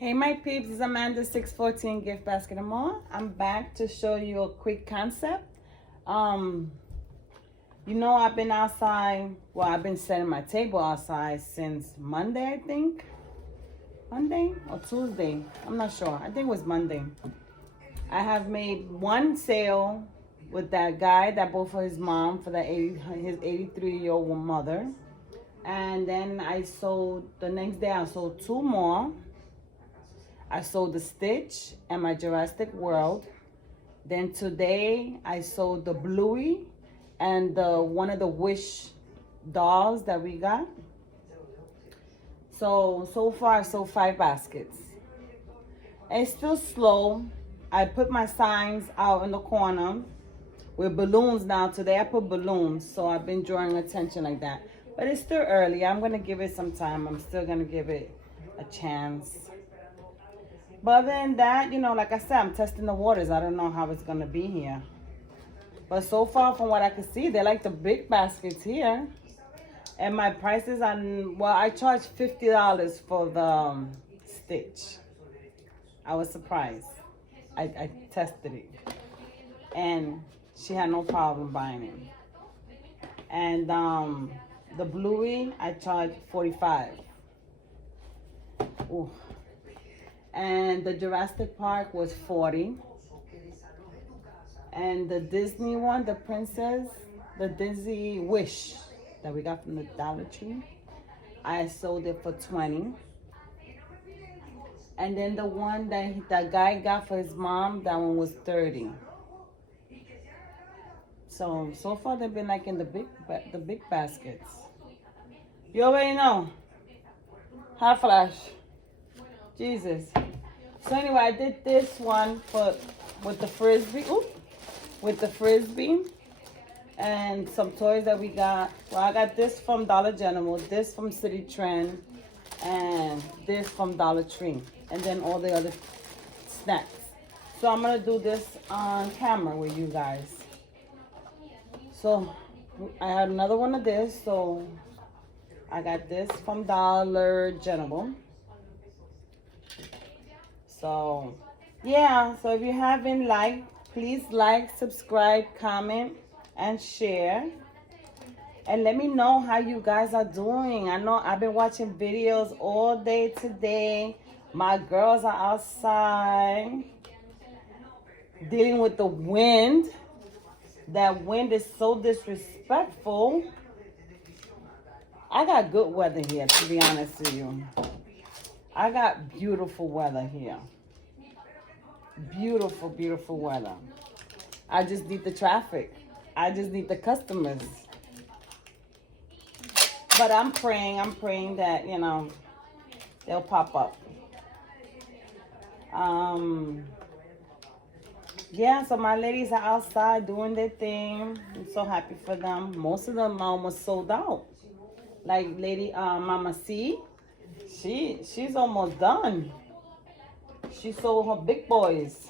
Hey my peeps, it's Amanda 614 Gift Basket and More. I'm back to show you a quick concept. I've been outside, well, I've been setting my table outside since Monday, I think. Monday or Tuesday, I'm not sure. I think it was Monday. I have made one sale with that guy that bought for his mom, for his 83-year-old mother. And then the next day I sold two more. I sold the Stitch and my Jurassic World. Then today I sold the Bluey and one of the Wish dolls that we got. So far I sold 5 baskets. It's still slow. I put my signs out in the corner with balloons now. Today I put balloons, so I've been drawing attention like that. But it's still early. I'm gonna give it some time. I'm still gonna give it a chance. But other than that, like I said, I'm testing the waters. I don't know how it's going to be here. But so far, from what I can see, they're like the big baskets here. And my prices I charged $50 for the Stitch. I was surprised. I tested it. And she had no problem buying it. And the Bluey, I charged $45. Ooh. And the Jurassic Park was $40. And the Disney one, the princess, the Disney Wish that we got from the Dollar Tree, I sold it for $20. And then the one that guy got for his mom, that one was $30. So far they've been like in the big baskets. You already know. Hot flash. Jesus. So anyway, I did this one with the frisbee. With the frisbee and some toys that we got. Well, I got this from Dollar General, this from City Trend, and this from Dollar Tree, and then all the other snacks. So I'm gonna do this on camera with you guys. So I had another one of this. So I got this from Dollar General. So, yeah. So if you haven't liked, please like, subscribe, comment, and share. And let me know how you guys are doing. I know I've been watching videos all day today. My girls are outside dealing with the wind. That wind is so disrespectful. I got good weather here, to be honest with you. I got beautiful weather here. Beautiful, beautiful weather. I just need the traffic. I just need the customers. But I'm praying that, they'll pop up. Yeah, so my ladies are outside doing their thing. I'm so happy for them. Most of them are almost sold out. Like Lady Mama C. She's almost done. She sold her big boys.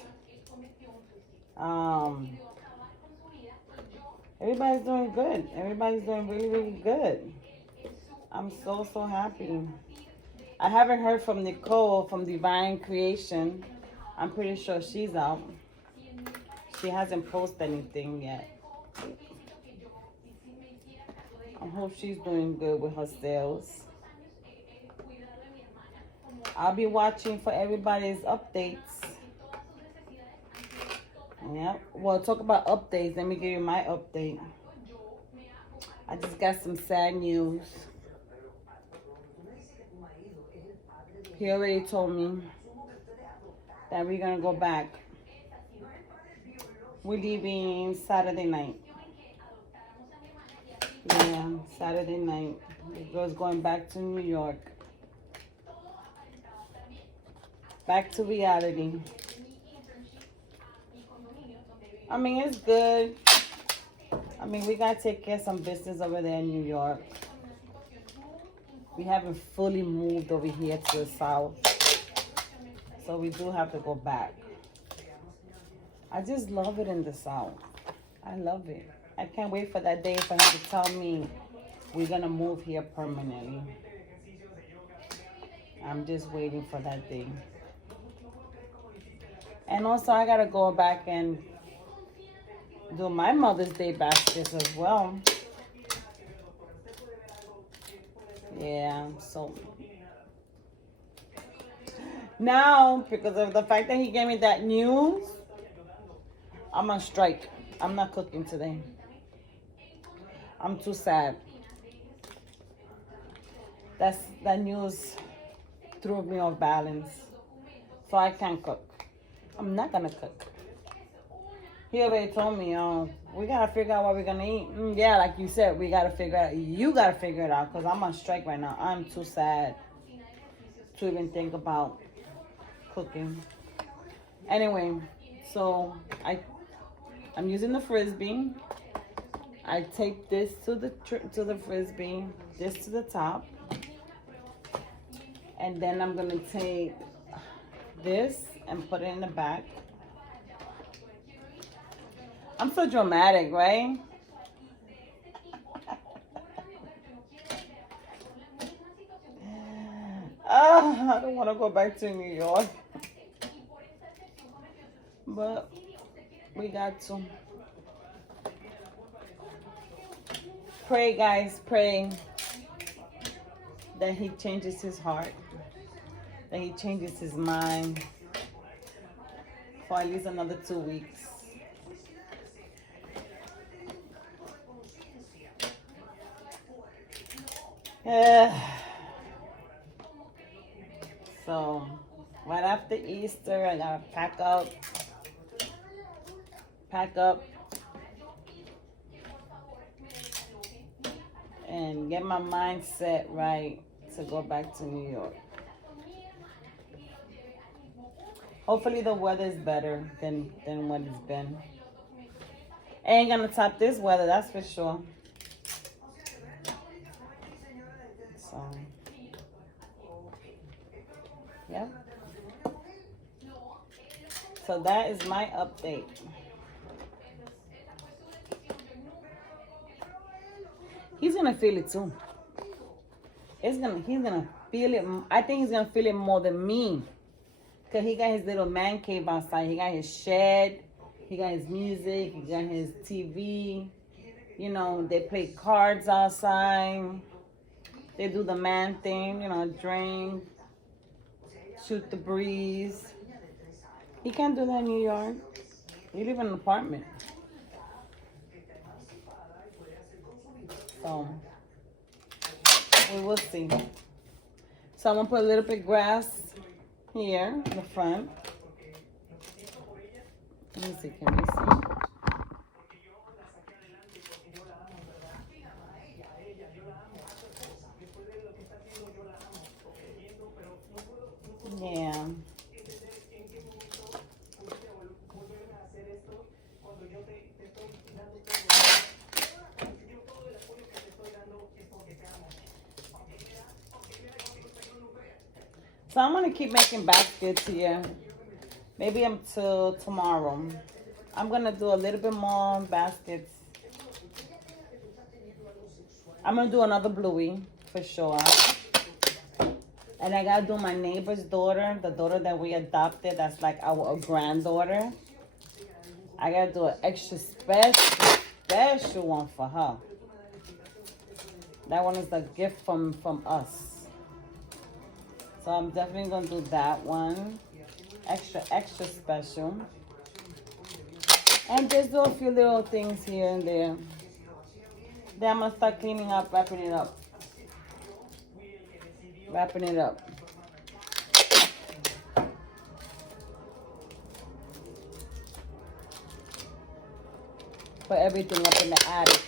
Everybody's doing good. Everybody's doing really, really good. I'm so happy. I haven't heard from Nicole from Divine Creation. I'm pretty sure she's out. She hasn't posted anything yet. I hope she's doing good with her sales. I'll be watching for everybody's updates. Yeah. Well, talk about updates. Let me give you my update. I just got some sad news. He already told me that we're going to go back. We're leaving Saturday night. Yeah, Saturday night. The girl's going back to New York. Back to reality. I mean, it's good. I mean, we got to take care of some business over there in New York. We haven't fully moved over here to the south. So we do have to go back. I just love it in the south. I love it. I can't wait for that day for him to tell me we're going to move here permanently. I'm just waiting for that day. And also I gotta go back and do my Mother's Day baskets as well. Yeah, so now, because of the fact that he gave me that news, I'm on strike. I'm not cooking today. I'm too sad. That news threw me off balance. So I can't cook. I'm not gonna cook. He already told me, we gotta figure out what we're gonna eat. Yeah, like you said, we gotta figure it out. You gotta figure it out, because I'm on strike right now. I'm too sad to even think about cooking. Anyway, so I'm using the Frisbee. I tape this to the Frisbee, this to the top, and then I'm gonna take this and put it in the back. I'm so dramatic, right? I don't want to go back to New York, but we got to. Pray, guys, pray that he changes his heart, that he changes his mind for at least another 2 weeks. So, right after Easter, I gotta pack up, and get my mindset right to go back to New York. Hopefully the weather is better than what it's been. Ain't gonna top this weather, that's for sure. So, yeah. So that is my update. He's gonna feel it too. He's gonna feel it. I think he's gonna feel it more than me. Cause he got his little man cave outside. He got his shed. He got his music. He got his TV. You know, they play cards outside. They do the man thing. You know, drink, shoot the breeze. He can't do that in New York. He live in an apartment. So, we will see. So, I'm going to put a little bit of grass here in the front. Let me see, can you see? Yeah. So I'm going to keep making baskets here. Maybe until tomorrow. I'm going to do a little bit more baskets. I'm going to do another bluey for sure. And I got to do my neighbor's daughter, the daughter that we adopted. That's like our granddaughter. I got to do an extra special one for her. That one is a gift from us. So I'm definitely going to do that one. Extra special. And just do a few little things here and there. Then I'm going to start cleaning up, wrapping it up. Wrapping it up. Put everything up in the attic.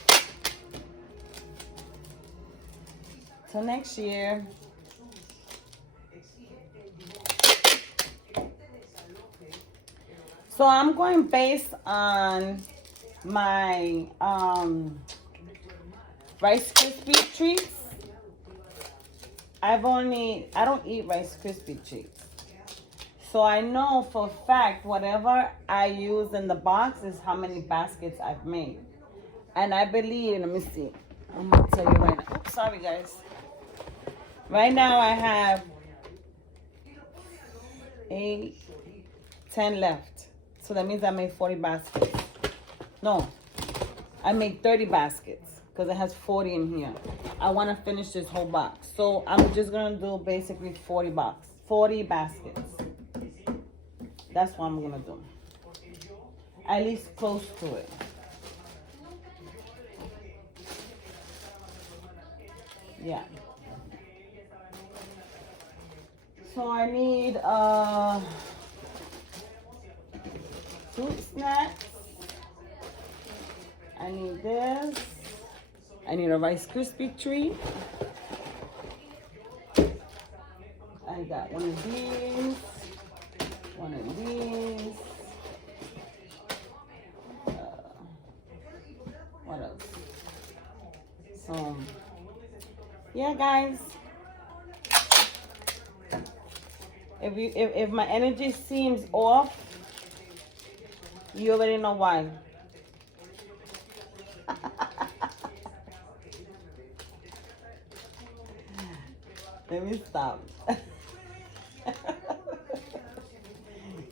Till next year. So I'm going based on my Rice Krispie treats. I don't eat Rice Krispie treats. So I know for a fact whatever I use in the box is how many baskets I've made. And I believe, let me see. I'm going to tell you right now. Oops, sorry guys. Right now I have 8, 10 left. So that means I made 40 baskets. No, I made 30 baskets because it has 40 in here. I want to finish this whole box. So I'm just going to do basically 40 baskets. That's what I'm going to do. At least close to it. Yeah. So I need fruit snacks. I need this. I need a Rice Krispie treat. I got one of these. One of these. What else? So, yeah, guys. If my energy seems off, you already know why. Let me stop.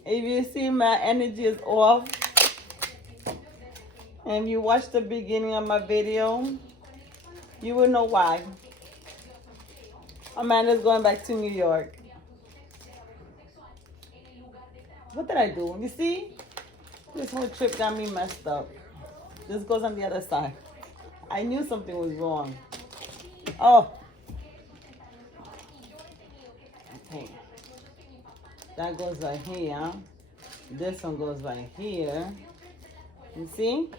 If you see my energy is off, and you watch the beginning of my video, you will know why. Amanda's going back to New York. What did I do? You see? This whole trip got me messed up. This goes on the other side. I knew something was wrong. Oh. Okay. That goes right here. This one goes right here. You see?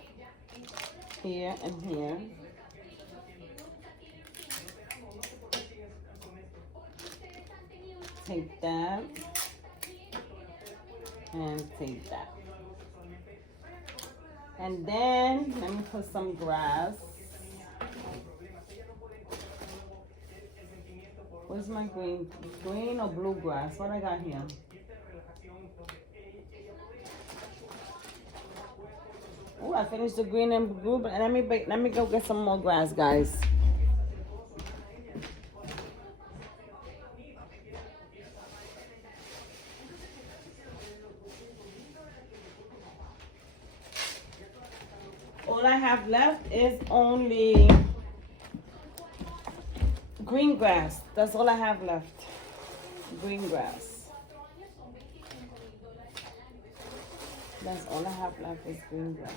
Here and here. Take that. And take that. And then let me put some grass. Where's my green? Green or blue grass? What I got here? Oh, I finished the green and blue, but let me go get some more grass, guys. All I have left is only green grass. That's all I have left. Green grass. That's all I have left is green grass.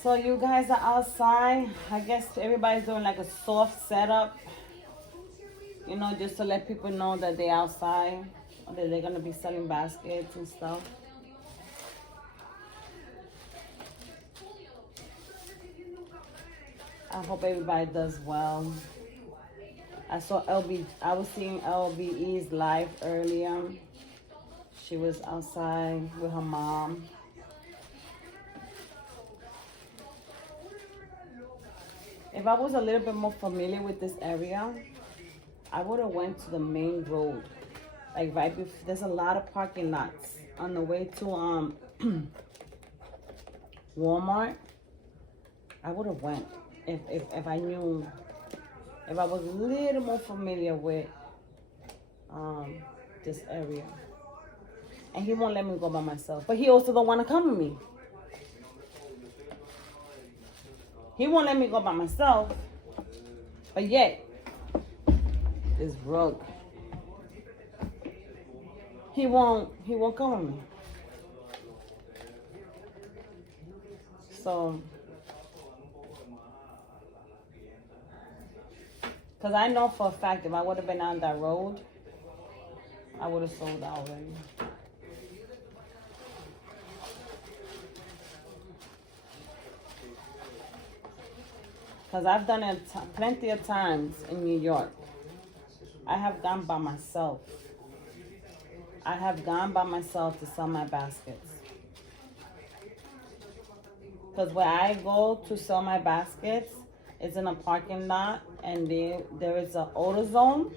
So you guys are outside. I guess everybody's doing like a soft setup. You know, just to let people know that they're outside. Or that they're going to be selling baskets and stuff. I hope everybody does well. I was seeing LBE's live earlier. She was outside with her mom. If I was a little bit more familiar with this area, I would have went to the main road. Like right before, there's a lot of parking lots on the way to Walmart. I would have went if I knew, if I was a little more familiar with this area. And he won't let me go by myself. But he also don't want to come with me. He won't let me go by myself. But yet, this rug. He won't come with me. So, because I know for a fact if I would have been on that road, I would have sold out already. Because I've done it plenty of times in New York. I have gone by myself. I have gone by myself to sell my baskets. Because where I go to sell my baskets is in a parking lot, and there is an AutoZone,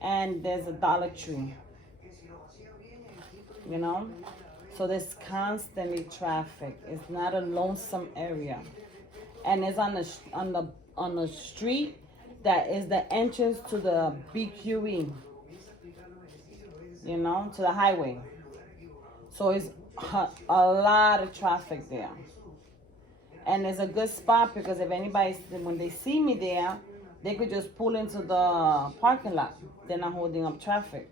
and there's a Dollar Tree. You know? So there's constantly traffic. It's not a lonesome area. and it's on the street that is the entrance to the BQE, you know, to the highway. So it's a lot of traffic there. And it's a good spot because if anybody, when they see me there, they could just pull into the parking lot. They're not holding up traffic.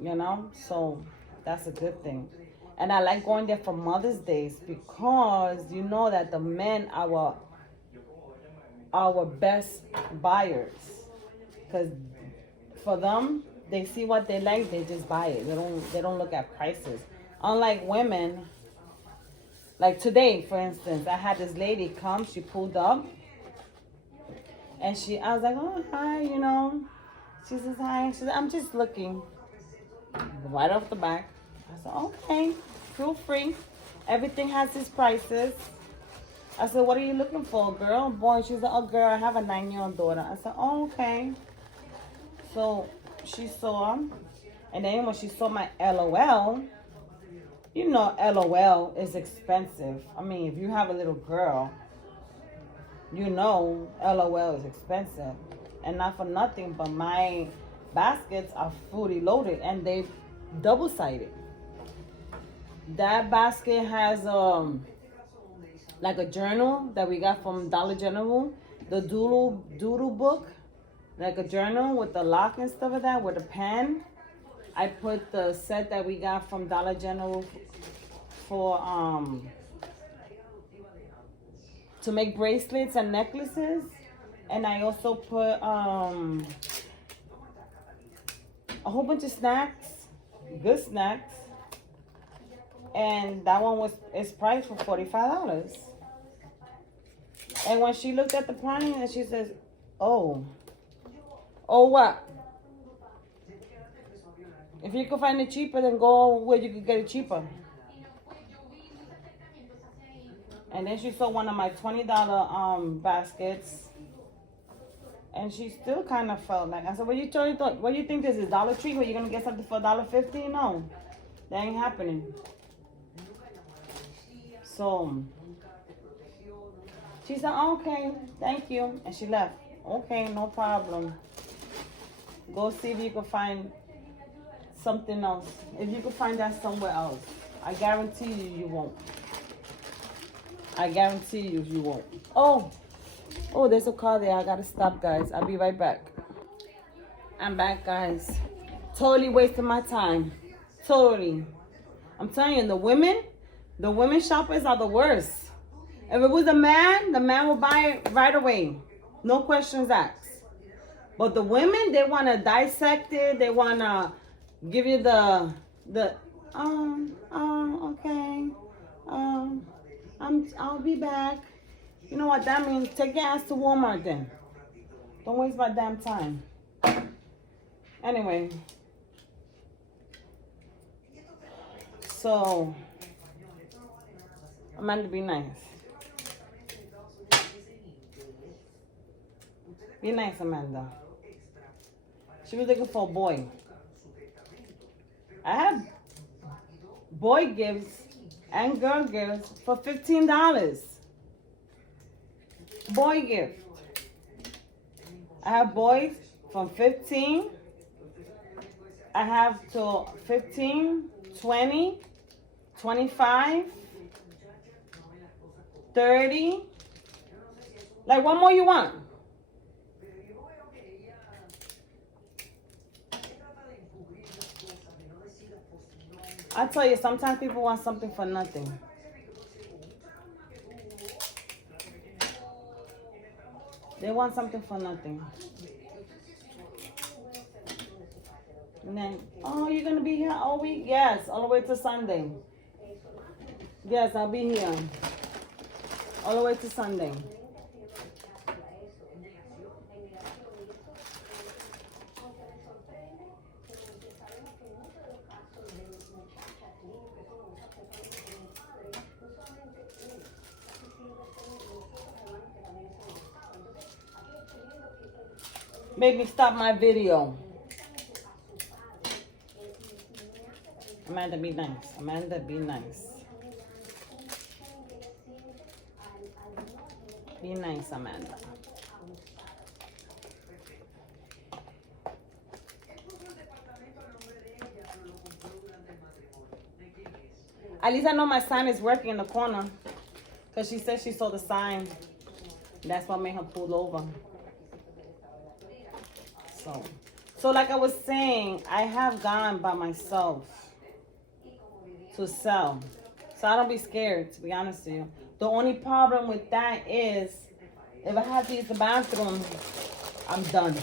You know, so that's a good thing. And I like going there for Mother's Days because you know that the men are our best buyers. Because for them, they see what they like, they just buy it. They don't look at prices. Unlike women, like today, for instance, I had this lady come, she pulled up, and I was like, oh, hi, you know. She says, hi. She said, I'm just looking. Right off the back. I said, okay, feel free. Everything has its prices. I said, what are you looking for, girl? Boy, she said, oh, girl, I have a 9-year-old daughter. I said, oh, okay. So she saw, and then when she saw my LOL, you know LOL is expensive. I mean, if you have a little girl, you know LOL is expensive. And not for nothing, but my baskets are fully loaded and they double-sided. That basket has like a journal that we got from Dollar General, the doodle book, like a journal with the lock and stuff like that, with a pen. I put the set that we got from Dollar General for to make bracelets and necklaces, and I also put a whole bunch of snacks, good snacks, and that one is priced for $45. And when she looked at the price, and she says, "Oh what? If you can find it cheaper, then go where you can get it cheaper." And then she saw one of my $20 baskets, and she still kind of felt like, I said, what do you think this is, Dollar Tree where you're gonna get something for $1.50? No, that ain't happening. So she said, okay, thank you, and she left. Okay, no problem. Go see if you can find something else. If you can find that somewhere else, I guarantee you won't. I guarantee you won't. Oh, there's a car there. I gotta stop, guys. I'll be right back. I'm back, guys. Totally wasting my time. Totally. I'm telling you, the women shoppers are the worst. If it was a man, the man will buy it right away. No questions asked. But the women, they want to dissect it. They want to give you okay. I'll be back. You know what that means? Take your ass to Walmart then. Don't waste my damn time. Anyway. So, Amanda, be nice. Be nice, Amanda. She was looking for a boy. I have boy gifts and girl gifts for $15. Boy gift. I have boys from 15. I have to 15, 20, 25, 30. Like, what more you want? I tell you, sometimes people want something for nothing. They want something for nothing. And then, oh, you're going to be here all week? Yes, all the way to Sunday. Yes, I'll be here. All the way to Sunday. Made me stop my video. Amanda, be nice. Amanda, be nice. Be nice, Amanda. At least I know my sign is working in the corner. Because she said she saw the sign. That's what made her pull over. So like I was saying, I have gone by myself to sell. So I don't be scared, to be honest with you. The only problem with that is, if I have to use the bathroom, I'm done.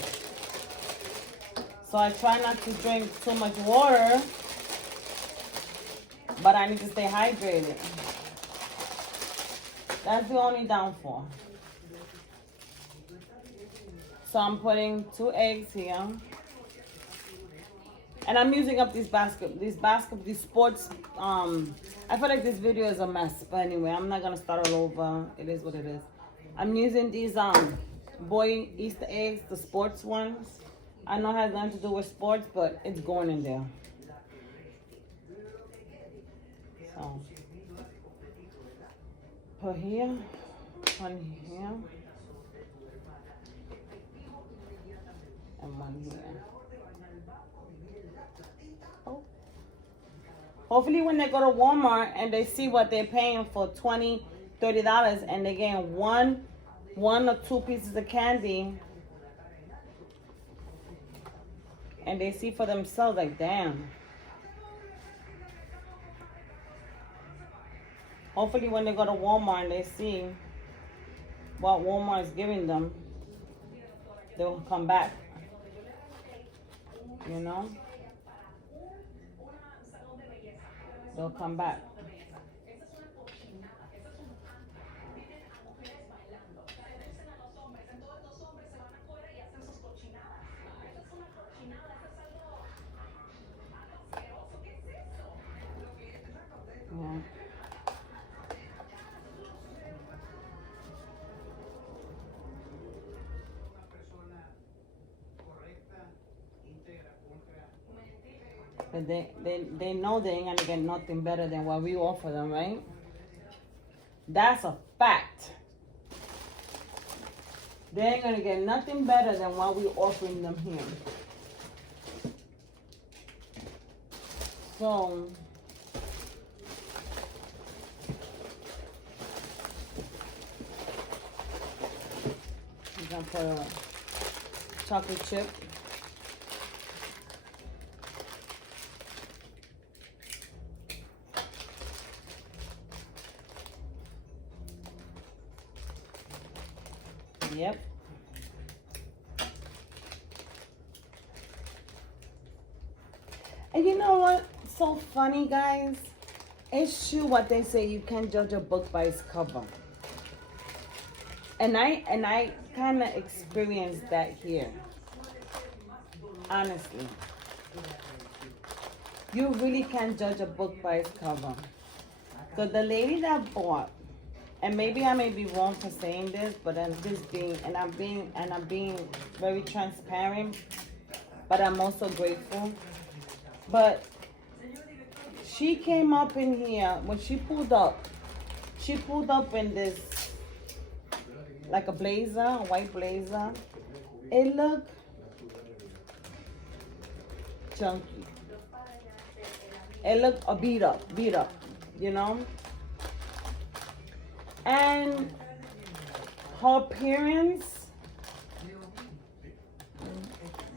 So I try not to drink too much water, but I need to stay hydrated. That's the only downfall. So I'm putting 2 eggs here. And I'm using up these sports, I feel like this video is a mess, but anyway, I'm not gonna start all over. It is what it is. I'm using these boy Easter eggs, the sports ones. I know it has nothing to do with sports, but it's going in there. So put here, one here, and one here. Oh. Hopefully when they go to Walmart and they see what they're paying for $20, $30 and they're getting one or 2 pieces of candy, and they see for themselves, like, damn. Hopefully when they go to Walmart and they see what Walmart is giving them, they'll come back. You know? They'll come back. Yeah. But they know they ain't gonna get nothing better than what we offer them, right? That's a fact. They ain't gonna get nothing better than what we're offering them here. So I'm gonna put a chocolate chip. Yep. And you know what? So funny, guys. It's true what they say, you can't judge a book by its cover. And I kind of experienced that here. Honestly. You really can't judge a book by its cover. So the lady that bought, and maybe I may be wrong for saying this, but I'm just being very transparent, but I'm also grateful. But she came up in here, when she pulled up in this, like a blazer, a white blazer. It looked junky. It looked beat up, you know? And her appearance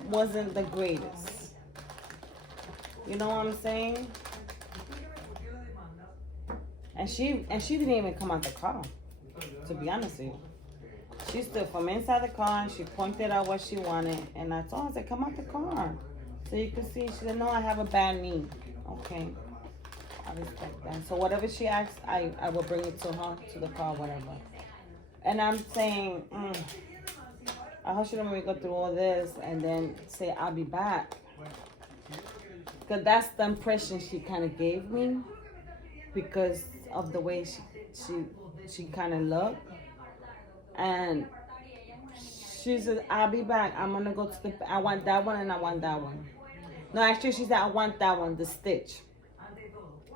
wasn't the greatest. You know what I'm saying? And she didn't even come out the car, to be honest with you. She stood from inside the car and she pointed out what she wanted. And I told her, I said, come out the car so you can see. She said, no, I have a bad knee. Okay. I respect that. So whatever she asks, I will bring it to her, to the car, whatever. And I'm saying, I hope she don't make me go through all this and then say, I'll be back. Because that's the impression she kind of gave me because of the way she kind of looked. And she said, I'll be back. I'm going to go to I want that one and I want that one. No, actually, she said, I want that one, the stitch.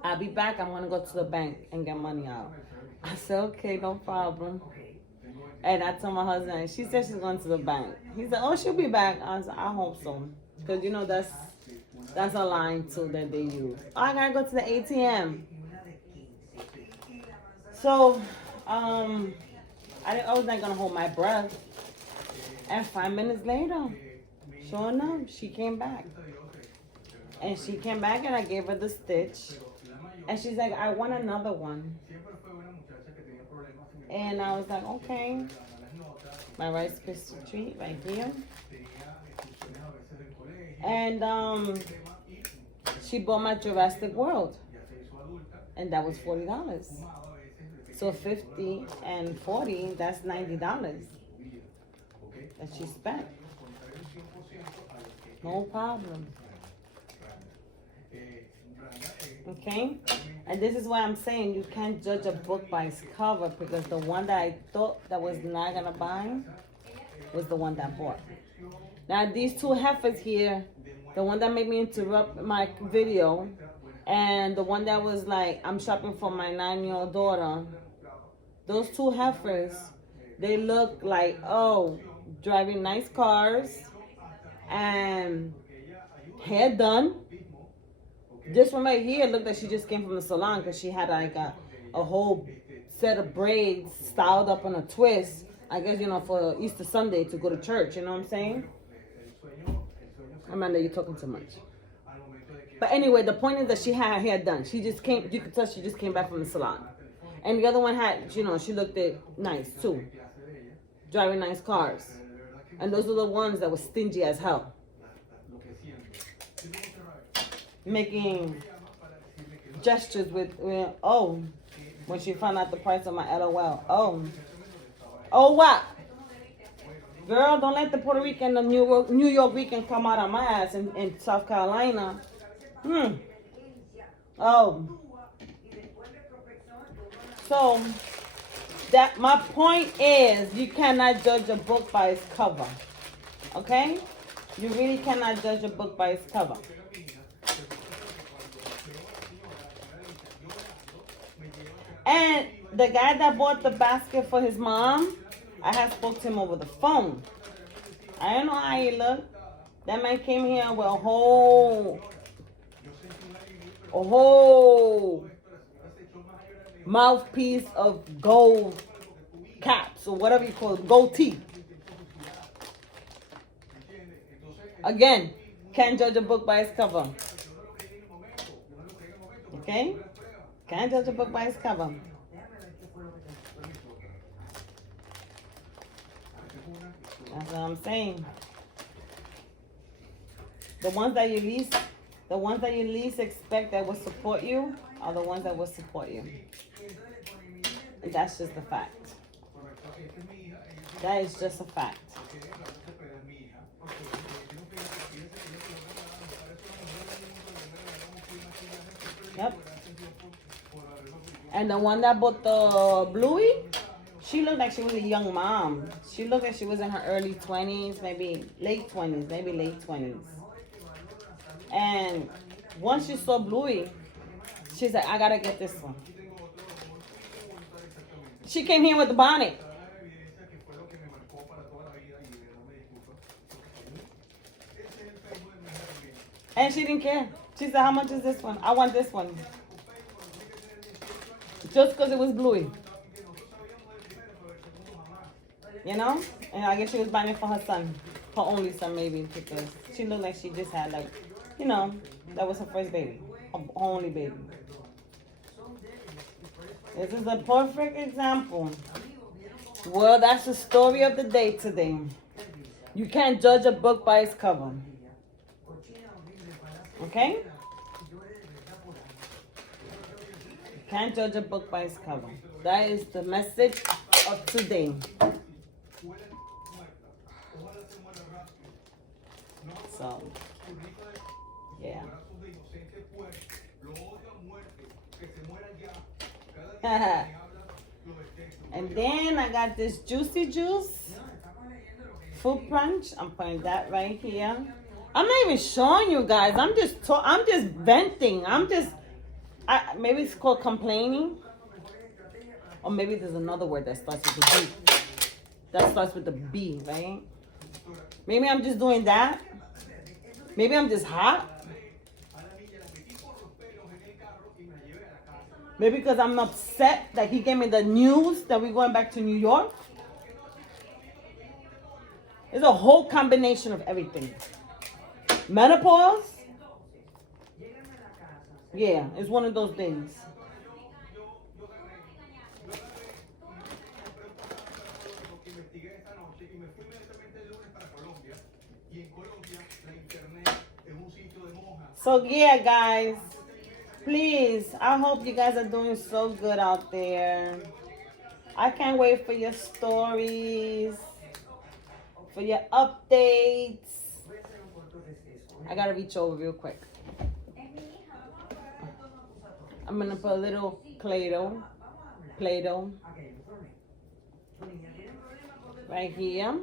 I'll be back. I'm going to go to the bank and get money out. I said, okay, no problem. And I told my husband, she said she's going to the bank. He said, oh, she'll be back. I said, I hope so. Because, you know, that's a line, too, that they use. Oh, I got to go to the ATM. So, I was not going to hold my breath. And 5 minutes later, sure enough, she came back. And she came back and I gave her the stitch. And she's like, I want another one. And I was like, okay. My Rice Krispie treat right here. And she bought my Jurassic World. And that was $40. So 50 and 40, that's $90 that she spent. No problem. Okay? And this is why I'm saying you can't judge a book by its cover, because the one that I thought that was not gonna buy was the one that I bought. Now these two heifers here, the one that made me interrupt my video, and the one that was like, I'm shopping for my 9-year-old daughter, those two heifers, they look like, oh, driving nice cars and hair done. This one right here looked like she just came from the salon, because she had like a whole set of braids styled up on a twist. I guess, you know, for Easter Sunday to go to church, you know what I'm saying? Amanda, you're talking too much. But anyway, the point is that she had her hair done. She just came, you could tell she just came back from the salon. And the other one had, you know, she looked nice too. Driving nice cars. And those are the ones that were stingy as hell. Making gestures with, oh, when she found out the price of my LOL. Oh, what? Girl, don't let the Puerto Rican, the New York weekend come out of my ass in South Carolina. Oh. So, that my point is, you cannot judge a book by its cover. Okay? You really cannot judge a book by its cover. And the guy that bought the basket for his mom, I had spoke to him over the phone. I don't know how he looked. That man came here with a whole mouthpiece of gold caps or whatever you call it, gold teeth. Again, can't judge a book by its cover. Okay? Can't judge a book by its cover. That's what I'm saying. The ones that you least expect that will support you are the ones that will support you. And that's just a fact. That is just a fact. Yep. And the one that bought the Bluey, she looked like she was a young mom. She looked like she was in her early 20s, maybe late 20s. And once she saw Bluey, she said, I gotta get this one. She came here with the bonnet. And she didn't care. She said, how much is this one? I want this one. Just because it was Bluey. You know? And I guess she was buying it for her son. Her only son, maybe. Because she looked like she just had, like, you know, that was her first baby. Her only baby. This is a perfect example. Well, that's the story of the day today. You can't judge a book by its cover. Okay? You can't judge a book by its cover. That is the message of today. So, yeah. And then I got this Juicy Juice fruit punch. I'm putting that right here. I'm not even showing you guys. I'm just venting. Maybe it's called complaining, or maybe there's another word that starts with a G. that starts with a B, right? Maybe I'm just doing that. Maybe I'm just hot. Maybe because I'm upset that he gave me the news that we're going back to New York. It's a whole combination of everything. Menopause? Yeah, it's one of those days. So yeah, guys, please, I hope you guys are doing so good out there. I can't wait for your stories, for your updates. I gotta reach over real quick. I'm gonna put a little Play-Doh right here.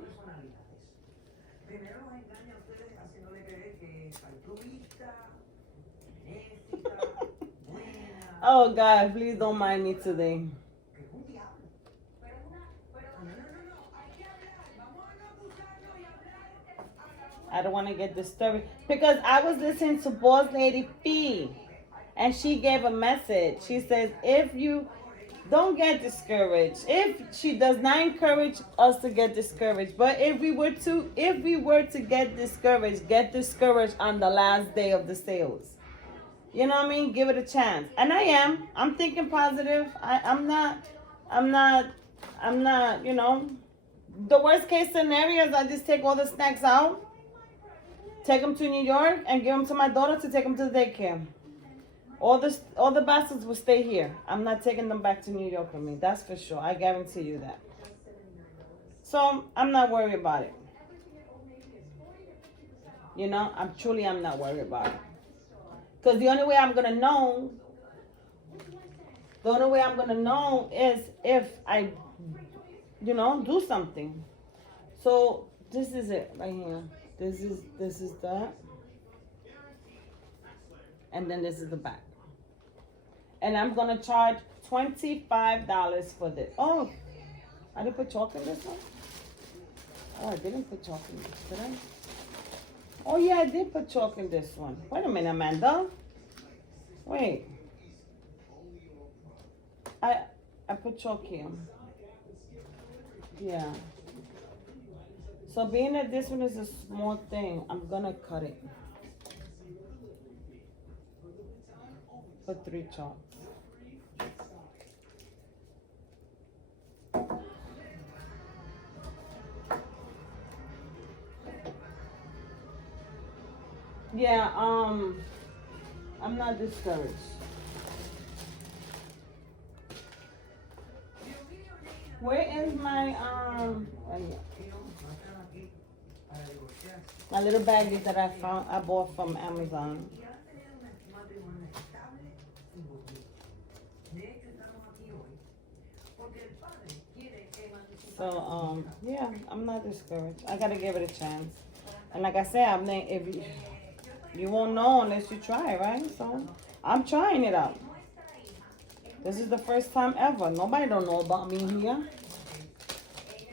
Oh God, please don't mind me today. I don't want to get disturbed because I was listening to Boss Lady Fee, and she gave a message. She says, if you don't get discouraged, if she does not encourage us to get discouraged, but if we were to get discouraged on the last day of the sales. You know what I mean? Give it a chance. And I am. I'm thinking positive. I'm not, you know. The worst case scenario is I just take all the snacks out, take them to New York, and give them to my daughter to take them to the daycare. All the bastards will stay here. I'm not taking them back to New York with me. That's for sure. I guarantee you that. So I'm not worried about it. You know, I'm not worried about it. Because the only way I'm going to know is if I, you know, do something. So this is it right here. This is that. And then this is the back. And I'm going to charge $25 for this. Oh, I didn't put chalk in this one? Oh, I didn't put chalk in this, did I? Oh, yeah, I did put chalk in this one. Wait a minute, Amanda. Wait. I put chalk here. Yeah. So being that this one is a small thing, I'm going to cut it. Put 3 chalks. Yeah, I'm not discouraged. Where is my my little baggies that I bought from Amazon? So yeah, I'm not discouraged. I gotta give it a chance. And like I said, if you won't know unless you try, right? So I'm trying it out. This is the first time ever. Nobody don't know about me here.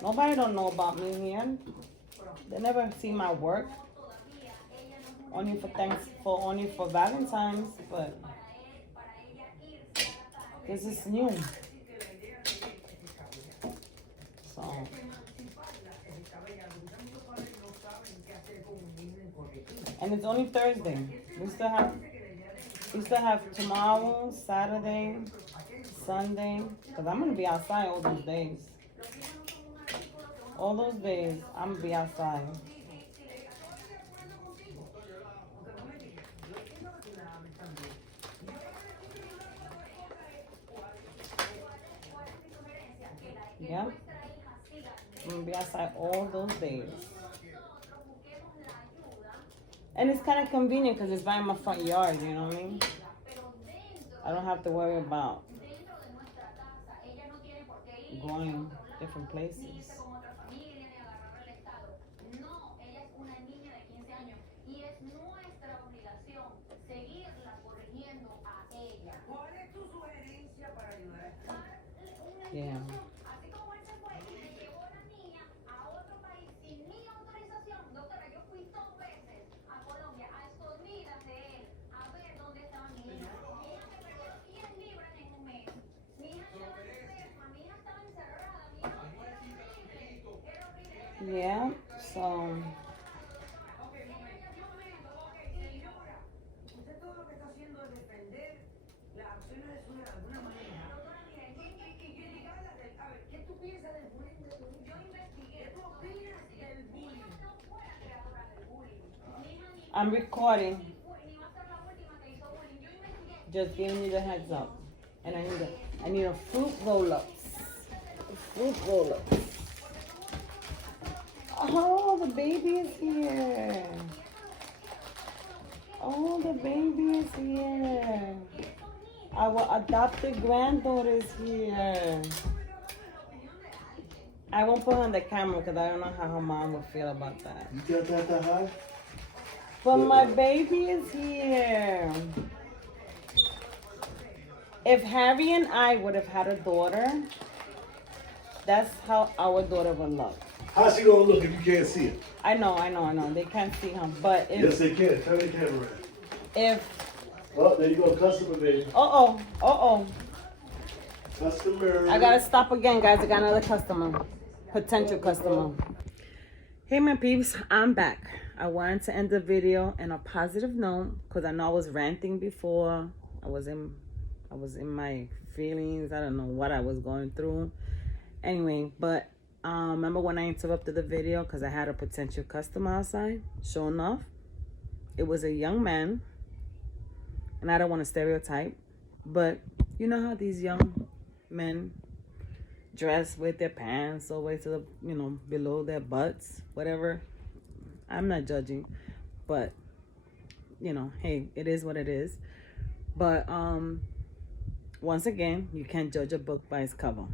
Nobody don't know about me here. They never see my work. Only for Valentine's, but this is new. So and it's only Thursday. We still have tomorrow, Saturday, Sunday, because I'm going to be outside all those days. All those days, I'm going to be outside. Yeah. I'm going to be outside all those days. And it's kind of convenient because it's right in my front yard, you know what I mean? I don't have to worry about going different places. Yeah. Yeah, so I'm recording. Just giving you the heads up. And I need a fruit roll-up. Fruit roll-up. Oh, the baby is here. Oh, the baby is here. Our adopted granddaughter is here. I won't put her on the camera because I don't know how her mom would feel about that. You got that high? But my baby is here. If Harry and I would have had a daughter, that's how our daughter would look. How's she gonna look if you can't see it? I know. They can't see him. But if... Yes, they can. Turn the camera around. If... Oh, there you go. Customer, baby. Uh-oh. Customer. I gotta stop again, guys. I got another customer. Potential customer. Hey, my peeps. I'm back. I wanted to end the video in a positive note because I know I was ranting before. I was in my feelings. I don't know what I was going through. Anyway, but remember when I interrupted the video because I had a potential customer outside? Sure enough, it was a young man. And I don't want to stereotype, but you know how these young men dress with their pants all the way to the, below their butts, whatever. I'm not judging, but hey, it is what it is. But once again, you can't judge a book by its cover.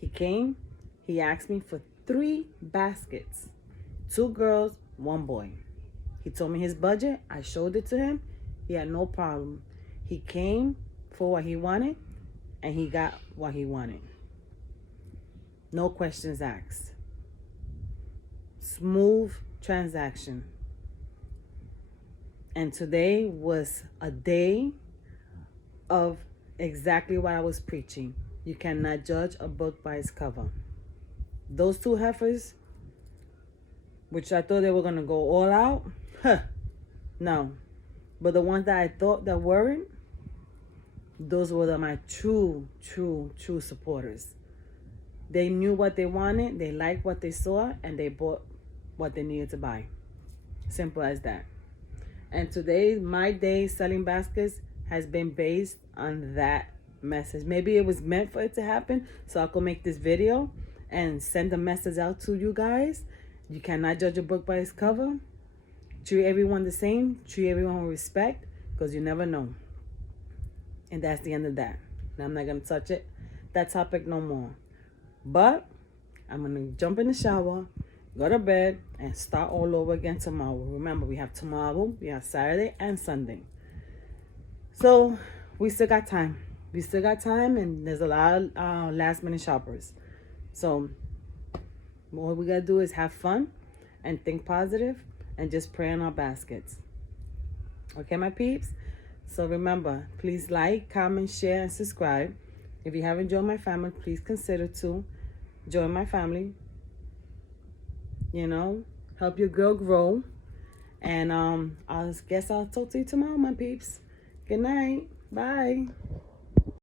He came, he asked me for 3 baskets, 2 girls, 1 boy. He told me his budget. I showed it to him. He had no problem. He came for what he wanted, and he got what he wanted. No questions asked. Smooth transaction. And today was a day of exactly what I was preaching. You cannot judge a book by its cover. Those 2 heifers, which I thought they were going to go all out, no. But the ones that I thought that weren't, those were my true supporters. They knew what they wanted, they liked what they saw, and they bought what they needed to buy. Simple as that. And today, my day selling baskets has been based on that message. Maybe it was meant for it to happen, so I could make this video and send a message out to you guys. You cannot judge a book by its cover. Treat everyone the same. Treat everyone with respect, because you never know. And that's the end of that. And I'm not going to touch that topic no more. But I'm going to jump in the shower, go to bed, and start all over again tomorrow. Remember, we have tomorrow, we have Saturday and Sunday. So we still got time. And there's a lot of last-minute shoppers. So all we got to do is have fun and think positive. And just pray on our baskets. Okay, my peeps? So remember, please like, comment, share, and subscribe. If you haven't joined my family, please consider to join my family. Help your girl grow. And I guess I'll talk to you tomorrow, my peeps. Good night. Bye.